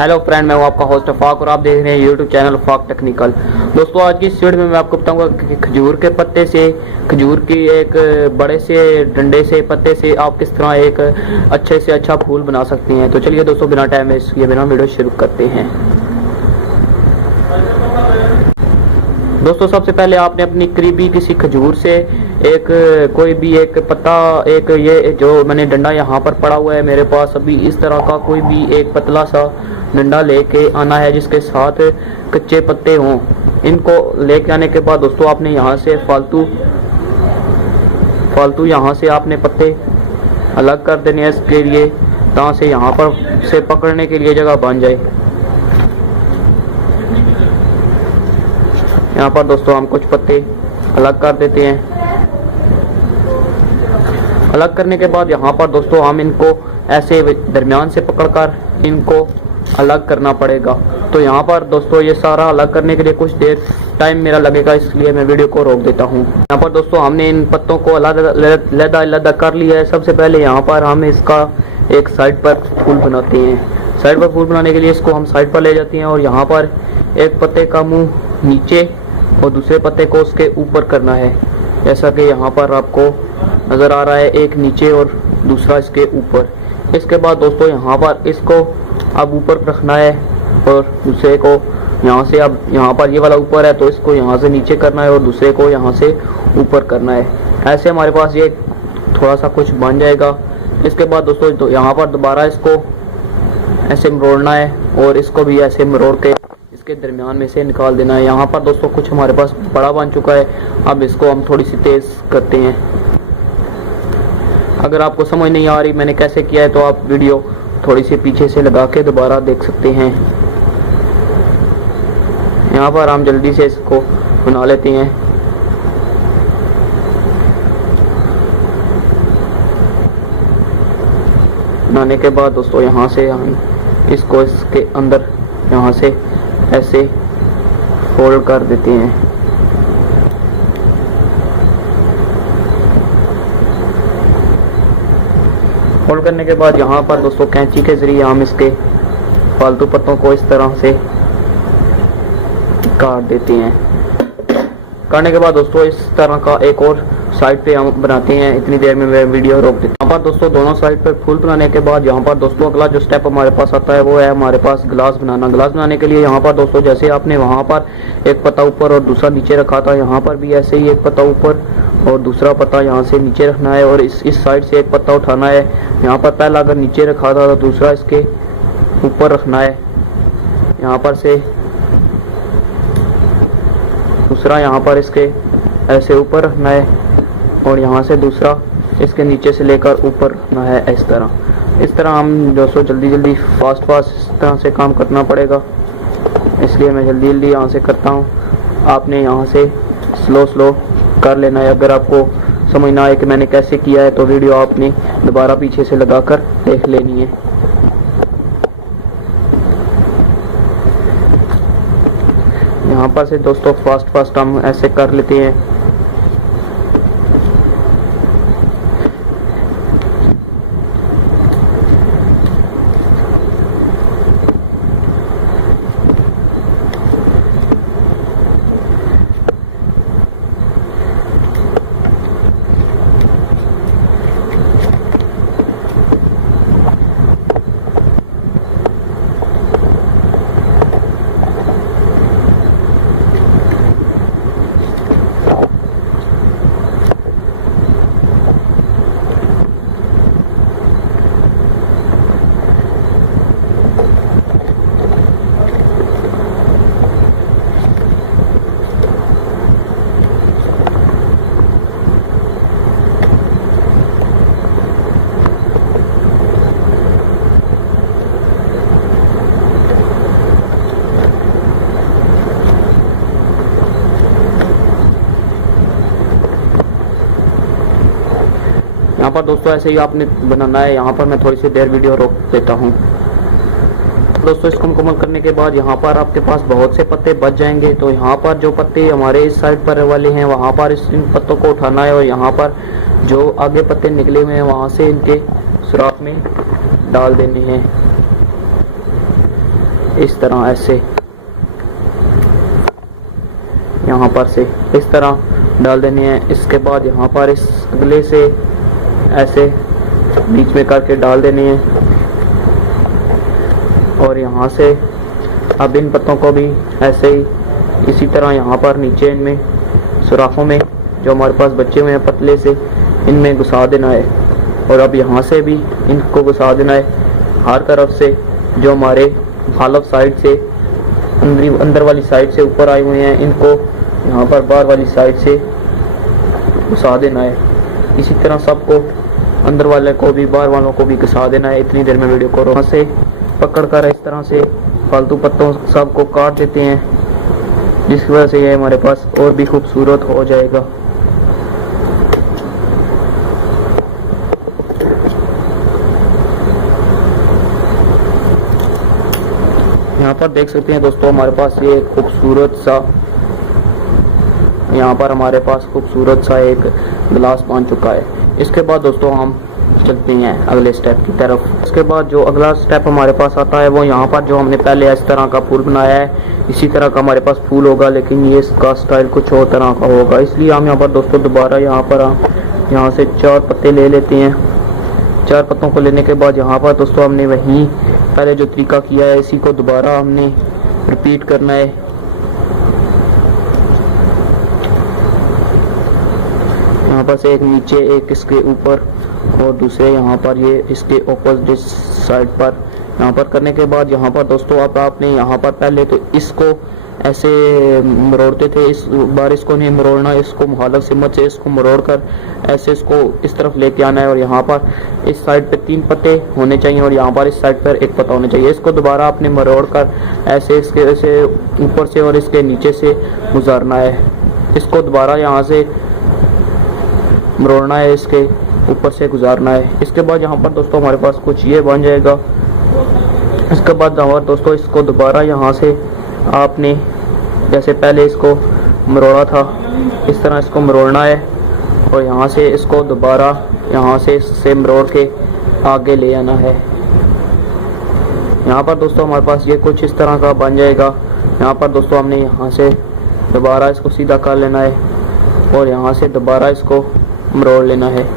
Hello friend, मैं हूं आपका होस्ट फाक और आप देख रहे हैं यूट्यूब चैनल फाक टेक्निकल। दोस्तों, आज की इस वीडियो में मैं आपको बताऊंगा कि खजूर के पत्ते से, खजूर की एक बड़े से डंडे से पत्ते से आप किस तरह एक अच्छे से अच्छा फूल बना सकती हैं। तो चलिए दोस्तों, बिना टाइम वेस्ट किए बिना वीडियो शुरू करते हैं। दोस्तों, सबसे पहले आपने अपनी करीबी किसी खजूर से एक कोई भी एक पत्ता, एक ये जो मैंने डंडा यहाँ पर पड़ा हुआ है मेरे पास, अभी इस तरह का कोई भी एक पतला सा डंडा लेके आना है जिसके साथ कच्चे पत्ते हों। इनको लेके आने के बाद दोस्तों आपने यहाँ से फालतू यहाँ से आपने पत्ते अलग कर देने हैं इसके लिए, ताकि से यहाँ पर से पकड़ने के लिए जगह बन जाए। यहाँ पर दोस्तों हम कुछ पत्ते अलग कर देते हैं। अलग करने के बाद यहाँ पर दोस्तों हम इनको ऐसे दरमियान से पकड़कर इनको अलग करना पड़ेगा। तो यहाँ पर दोस्तों ये सारा अलग करने के लिए कुछ देर टाइम मेरा लगेगा, इसलिए मैं वीडियो को रोक देता हूँ। यहाँ पर दोस्तों हमने इन पत्तों को अलग कर लिया है। सबसे पहले यहाँ पर हम इसका एक साइड पर फूल बनाते हैं। साइड पर फूल बनाने के लिए इसको हम साइड पर ले जाते हैं और यहाँ पर एक पत्ते का मुंह नीचे और दूसरे पत्ते को उसके ऊपर करना है, जैसा कि यहाँ पर आपको नज़र आ रहा है, एक नीचे और दूसरा इसके ऊपर। इसके बाद दोस्तों यहाँ पर इसको अब ऊपर रखना है और दूसरे को यहाँ से, अब यहाँ पर ये वाला ऊपर है तो इसको यहाँ से नीचे करना है और दूसरे को यहाँ से ऊपर करना है। ऐसे हमारे पास ये थोड़ा सा कुछ बन जाएगा। इसके बाद दोस्तों तो यहाँ पर दोबारा इसको ऐसे मरोड़ना है और इसको भी ऐसे मरोड़ के इसके दरमियान में से निकाल देना है। यहाँ पर दोस्तों कुछ हमारे पास बड़ा बन चुका है। अब इसको हम थोड़ी सी तेज करते हैं। अगर आपको समझ नहीं आ रही मैंने कैसे किया है तो आप वीडियो थोड़ी सी पीछे से लगा के दोबारा देख सकते हैं। यहाँ पर हम जल्दी से इसको बना लेते हैं। बनाने के बाद दोस्तों यहाँ से हम इसको इसके अंदर यहाँ से ऐसे फोल्ड कर देते हैं। फोल्ड करने के बाद यहाँ पर दोस्तों कैंची के जरिए हम इसके फालतू पत्तों को इस तरह से काट देते हैं। काटने के बाद दोस्तों इस तरह का एक और साइड पे हम बनाते हैं। इतनी देर में मैं वीडियो रोक देता हूँ। यहाँ पर दोस्तों दोनों साइड पर फूल बनाने के बाद यहाँ पर दोस्तों अगला जो स्टेप हमारे पास आता है वो है हमारे पास ग्लास बनाना। ग्लास बनाने के लिए यहाँ पर दोस्तों जैसे आपने वहाँ पर एक पत्ता ऊपर और दूसरा नीचे रखा था, यहाँ पर भी ऐसे ही एक पत्ता ऊपर और दूसरा पत्ता यहाँ से नीचे रखना है और इस साइड से एक पत्ता उठाना है। यहाँ पर पहला अगर नीचे रखा था तो दूसरा इसके ऊपर रखना है। यहाँ पर से दूसरा यहाँ पर इसके ऐसे ऊपर रखना है और यहाँ से दूसरा इसके नीचे से लेकर ऊपर रखना है। इस तरह हम दोस्तों जल्दी फास्ट इस तरह से काम करना पड़ेगा, इसलिए मैं जल्दी यहाँ से करता हूँ। आपने यहाँ से स्लो कर लेना है। अगर आपको समझ ना आए कि मैंने कैसे किया है तो वीडियो आपने दोबारा पीछे से लगाकर देख लेनी है। यहाँ पर से दोस्तों फास्ट हम ऐसे कर लेते हैं। यहाँ पर दोस्तों ऐसे ही आपने बनाना है। यहाँ पर मैं थोड़ी सी देर वीडियो रोक देता हूँ। दोस्तों इसको मुकम्मल करने के बाद यहाँ पर आपके पास बहुत से पत्ते बच जाएंगे। तो यहाँ पर जो पत्ते हमारे इस साइड पर वाले हैं वहाँ पर इन पत्तों को उठाना है और यहाँ पर जो आगे पत्ते निकले हुए हैं वहाँ से इनके सुराख में डाल देने हैं। इस तरह ऐसे यहाँ पर से इस तरह डाल देनी है। इसके बाद यहाँ पर इस अगले से ऐसे बीच में करके डाल देनी है और यहाँ से अब इन पत्तों को भी ऐसे ही इसी तरह यहाँ पर नीचे इनमें सुराखों में जो हमारे पास बचे हुए हैं पतले से इनमें घुसा देना है। और अब यहाँ से भी इनको घुसा देना है हर तरफ से, जो हमारे हालफ साइड से अंदर वाली साइड से ऊपर आए हुए हैं इनको यहाँ पर बाहर वाली साइड से घुसा देना है। इसी तरह सबको अंदर वाले को भी बाहर वालों को भी घुसा देना है। इतनी देर में वीडियो को वहाँ से पकड़ कर इस तरह से फालतू पत्तों सबको काट देते हैं, जिसकी वजह से ये हमारे पास और भी खूबसूरत हो जाएगा। यहाँ पर देख सकते हैं दोस्तों हमारे पास ये खूबसूरत सा एक गिलास बन चुका है। इसके बाद दोस्तों हम चलते हैं अगले स्टेप की तरफ। इसके बाद जो अगला स्टेप हमारे पास आता है वो यहाँ पर जो हमने पहले इस तरह का फूल बनाया है इसी तरह का हमारे पास फूल होगा, लेकिन ये इसका स्टाइल कुछ और तरह का होगा। इसलिए हम यहाँ पर दोस्तों दोबारा यहाँ से 4 पत्ते ले लेते हैं। 4 पत्तों को लेने के बाद यहाँ पर दोस्तों हमने वहीं पहले जो तरीका किया है इसी को दोबारा हमने रिपीट करना है। यहाँ पर से एक नीचे एक इसके ऊपर और दूसरे यहाँ पर ये इसके ऑपोजिट साइड पर यहाँ पर करने के बाद यहाँ पर दोस्तों आपने यहाँ पर पहले तो इसको ऐसे मरोड़ते थे, इस बार इसको नहीं मरोड़ना, इसको मुखालिफ सिमत से इसको मरोड़ कर ऐसे इसको इस तरफ लेके आना है। और यहाँ पर इस साइड पे 3 पत्ते होने चाहिए और यहाँ पर इस साइड पर 1 पत्ता होना चाहिए। इसको दोबारा आपने मरोड़ कर ऐसे इसके ऐसे ऊपर से और इसके नीचे से गुजारना है। इसको दोबारा यहाँ से मरोड़ना है, इसके ऊपर से गुजारना है। इसके बाद यहाँ पर दोस्तों हमारे पास कुछ ये बन जाएगा। इसके बाद हमारे दोस्तों इसको दोबारा यहाँ से आपने जैसे पहले इसको मरोड़ा था इस तरह इसको मरोड़ना है और यहाँ से इसको दोबारा यहाँ से इससे मरोड़ के आगे ले आना है। यहाँ पर दोस्तों हमारे पास ये कुछ इस तरह का बन जाएगा। यहाँ पर दोस्तों हमने यहाँ से दोबारा इसको सीधा कर लेना है और यहाँ से दोबारा इसको मरोड़ लेना है।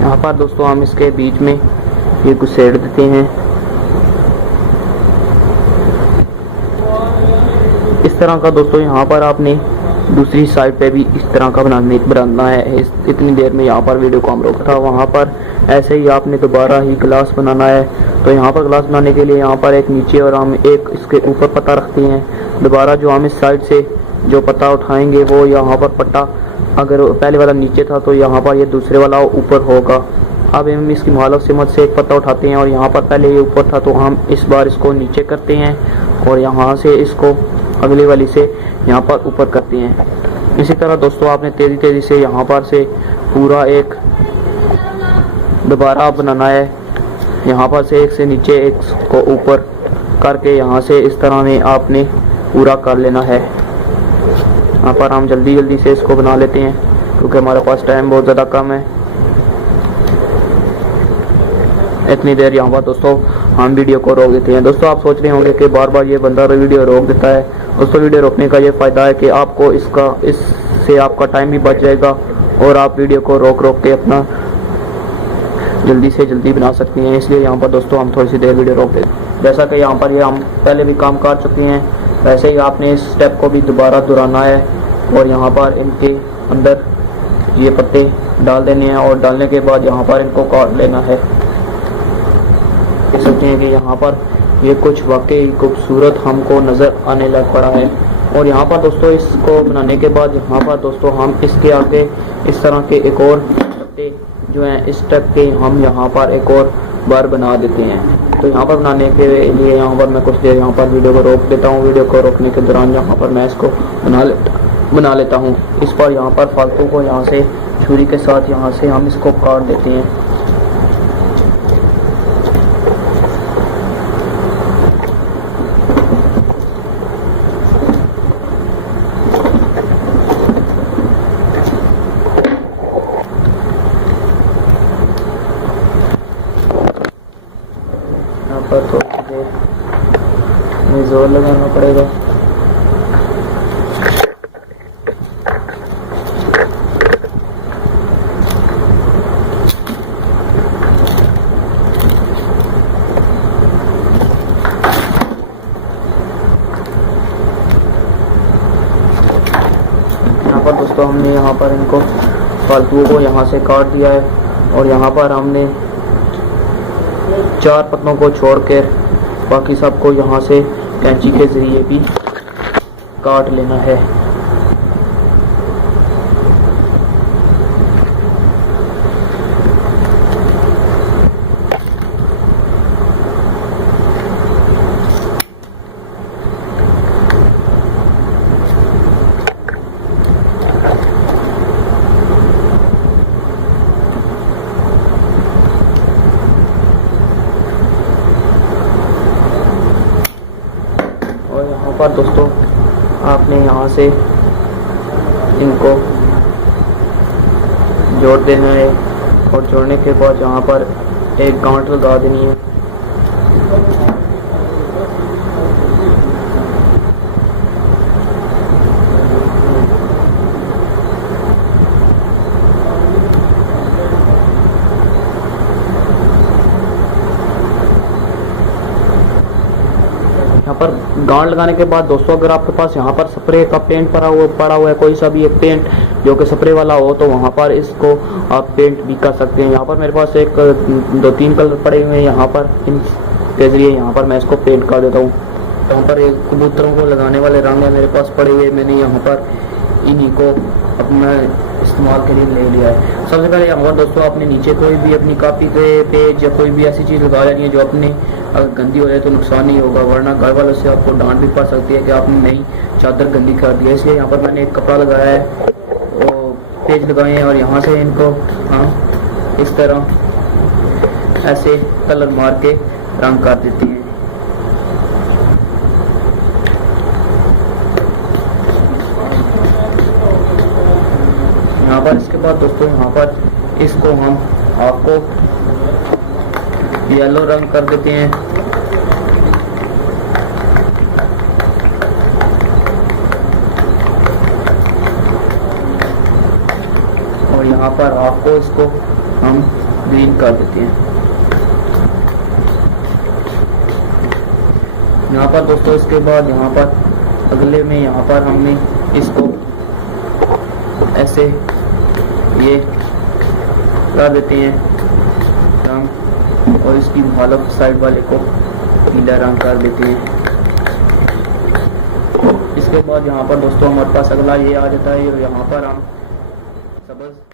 यहाँ पर दोस्तों हम इसके बीच में ये घुसेड़ देते हैं। इस तरह का दोस्तों यहाँ पर आपने दूसरी साइड पे भी इस तरह का बनाना है। इतनी देर में यहाँ पर वीडियो को हम रोका था, वहाँ पर ऐसे ही आपने दोबारा ही गिलास बनाना है। तो यहाँ पर गिलास बनाने के लिए यहाँ पर एक नीचे और हम एक इसके ऊपर पत्ता रखते हैं। दोबारा जो हम इस साइड से जो पत्ता उठाएंगे वो यहाँ पर पट्टा अगर पहले वाला नीचे था तो यहाँ पर ये दूसरे वाला ऊपर होगा। अब हम इसकी मुखालिफ सिमत से एक पत्ता उठाते हैं और यहाँ पर पहले ये ऊपर था तो हम इस बार इसको नीचे करते हैं और यहाँ से इसको अगली वाली से यहाँ पर ऊपर करते हैं। इसी तरह दोस्तों आपने तेज़ी से यहाँ पर से पूरा एक दोबारा बनाना है। यहाँ पर से एक से नीचे एक को ऊपर करके यहाँ से इस तरह में आपने पूरा कर लेना है। यहाँ पर हम जल्दी से इसको बना लेते हैं क्योंकि हमारे पास टाइम बहुत ज़्यादा कम है। इतनी देर यहाँ पर दोस्तों हम वीडियो को रोक देते हैं। दोस्तों आप सोच रहे होंगे कि बार बार ये बंदा वीडियो रोक देता है। दोस्तों वीडियो रोकने का ये फ़ायदा है कि आपको इससे आपका टाइम भी बच जाएगा और आप वीडियो को रोक के अपना जल्दी से जल्दी बना सकते हैं। इसलिए यहाँ पर दोस्तों हम थोड़ी सी देर वीडियो रोक देते हैं। जैसा कि यहाँ पर ये हम पहले भी काम कर चुके हैं, वैसे ही आपने इस स्टेप को भी दोबारा दोहराना है और यहाँ पर इनके अंदर ये पत्ते डाल देने हैं और डालने के बाद यहाँ पर इनको काट लेना है। देख सकते हैं कि यहाँ पर ये कुछ वाकई खूबसूरत हमको नज़र आने लग पड़ा है। और यहाँ पर दोस्तों इसको बनाने के बाद यहाँ पर दोस्तों हम इसके आगे इस तरह के एक और पत्ते जो हैं इस टाइप के हम यहाँ पर एक और बार बना देते हैं। तो यहाँ पर बनाने के लिए यहाँ पर मैं कुछ देर यहाँ पर वीडियो को रोक देता हूँ। वीडियो को रोकने के दौरान यहाँ पर मैं इसको बना लेता हूँ। बना लेता हूँ। इस पर यहाँ पर फालतू को यहाँ से छुरी के साथ यहाँ से हम इसको काट देते हैं। यहाँ पर थोड़ी देर में जोर लगाना पड़ेगा। यहाँ पर दोस्तों हमने यहाँ पर इनको फालतू को यहाँ से काट दिया है और यहाँ पर हमने 4 पत्तों को छोड़कर बाकी सबको यहाँ से कैंची के ज़रिए भी काट लेना है। और यहाँ पर दोस्तों आपने यहाँ से इनको जोड़ देना है और जोड़ने के बाद यहाँ पर एक गांठ लगा देनी है। यहाँ पर गांठ लगाने के बाद दोस्तों अगर आपके पास यहाँ पर स्प्रे का पेंट पड़ा हुआ है, कोई सा भी एक पेंट जो कि स्प्रे वाला हो, तो वहाँ पर इसको आप पेंट भी कर सकते हैं। यहाँ पर मेरे पास एक 2-3 कलर पड़े हुए हैं, यहाँ पर इनके जरिए यहाँ पर मैं इसको पेंट कर देता हूँ। यहाँ पर एक कबूतरों को लगाने वाले रंग है मेरे पास पड़े हुए, मैंने यहाँ पर इन्हीं को अपना इस्तेमाल के लिए ले लिया है। सबसे पहले यहाँ पर दोस्तों आपने नीचे कोई भी अपनी कॉपी पे पेज या कोई भी ऐसी चीज़ लगा लेनी है जो अपने अगर गंदी हो जाए तो नुकसान नहीं होगा, वरना घर वालों से आपको डांट भी पड़ सकती है कि आपने नई चादर गंदी कर दी है। इसलिए यहाँ पर मैंने एक कपड़ा लगाया है और पेज लगाए हैं और यहाँ से इनको हम इस तरह ऐसे कलर मार के रंग कर देते हैं। यहाँ पर इसके बाद दोस्तों यहाँ पर इसको हम आपको येलो रंग कर देते हैं। और यहाँ पर आपको इसको हम ग्रीन कर देते हैं। यहाँ पर दोस्तों इसके बाद यहाँ पर अगले में यहाँ पर हमने इसको ऐसे ये कर देते हैं रंग और इसकी हालत साइड वाले को पीला रंग कर देते हैं। इसके बाद यहाँ पर दोस्तों हमारे पास अगला ये आ जाता है और यहाँ पर हम सब्ज़